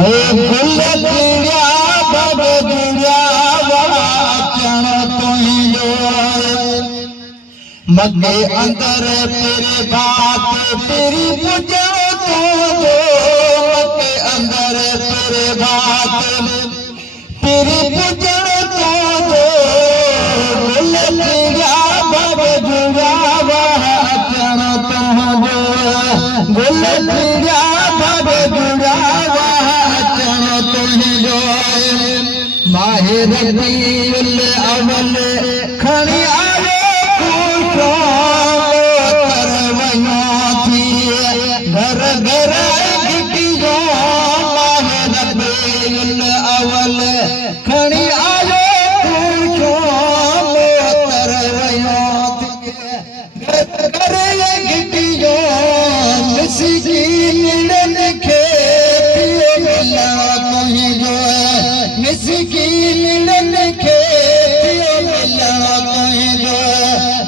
गुल गिड़िया बब गिड़िया वाचन तुझो मगे अंदर तेरे बात तेरी पूजो तुझो मगे अंदर तेरे बात तेरी पूजो तुझो गुल गिड़िया बब गिड़िया वाचन तुझो गुल गिड़िया बब गिड़िया माहिर रबीउल अव्वल खणी आयो थी घर घर गिटियो माहिर रबीउल अव्वल खणी आयो घर घर गिटियो मिसकीन लिखे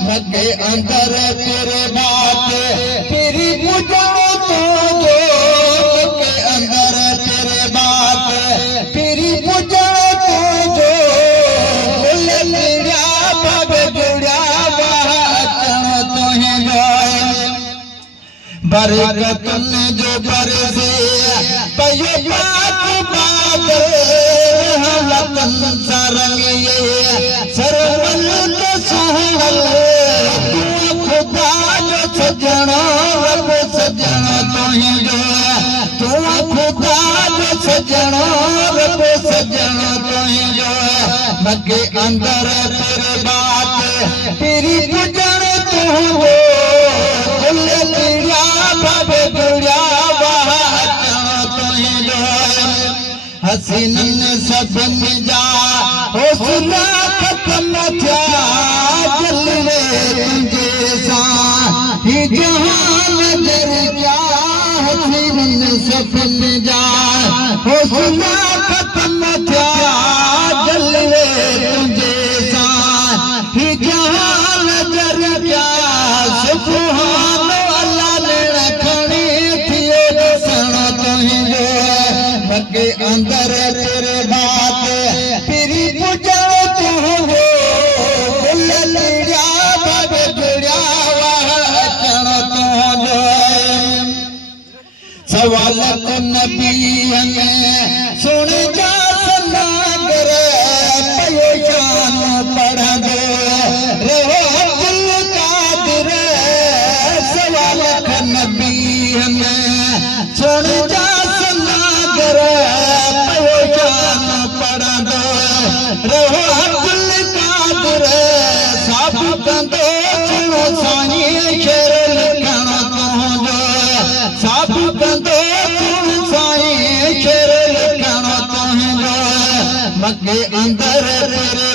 मगे अंदर तेरे बात तेरी पूजो तुझो मगे अंदर तेरे बात तेरी पूजो तुझो गुल गिड़िया बब गिड़िया वाचन तुझो बरकतन जो बरसे पयो पाक बादल हलतन सरंगिए सरवल तो सहल खुदा जो सजणो रब सजणो तुझो तू खुदा जो सजणो रब सजणो तुझो मगे अंदर तेरे बात तेरी पूजण तुझो गुल गिड़िया बब गिड़िया वाचन तुझो हसीनन सभिन जा हौसला खत्म थिया जलवे तुझे सां ही जहान नजर क्या हसीनन सभिन जा हौसला खत्म थिया जलवे तुझे सां ही जहान नजर क्या सुभान अल्लाह ने रखणी थियो ॾिसण तुझो मगे अंदर तेरे बात तेरी पूजो तुझो गुल गिड़िया बब गिड़िया वाचन तुझो सवाल नबी सुन जा सनागर पयो शान पढ़ंदो रहो अब्दुल कादिर सवाल नबी सुन जा सनागर पयो शान पढ़ंदो रहो अब्दुल कादिर साबु कंदो सुनो साईं शेर लिखण तुझो साबु कंदो सुनो साईं शेर लिखण तुझो मगे अंदर तेरे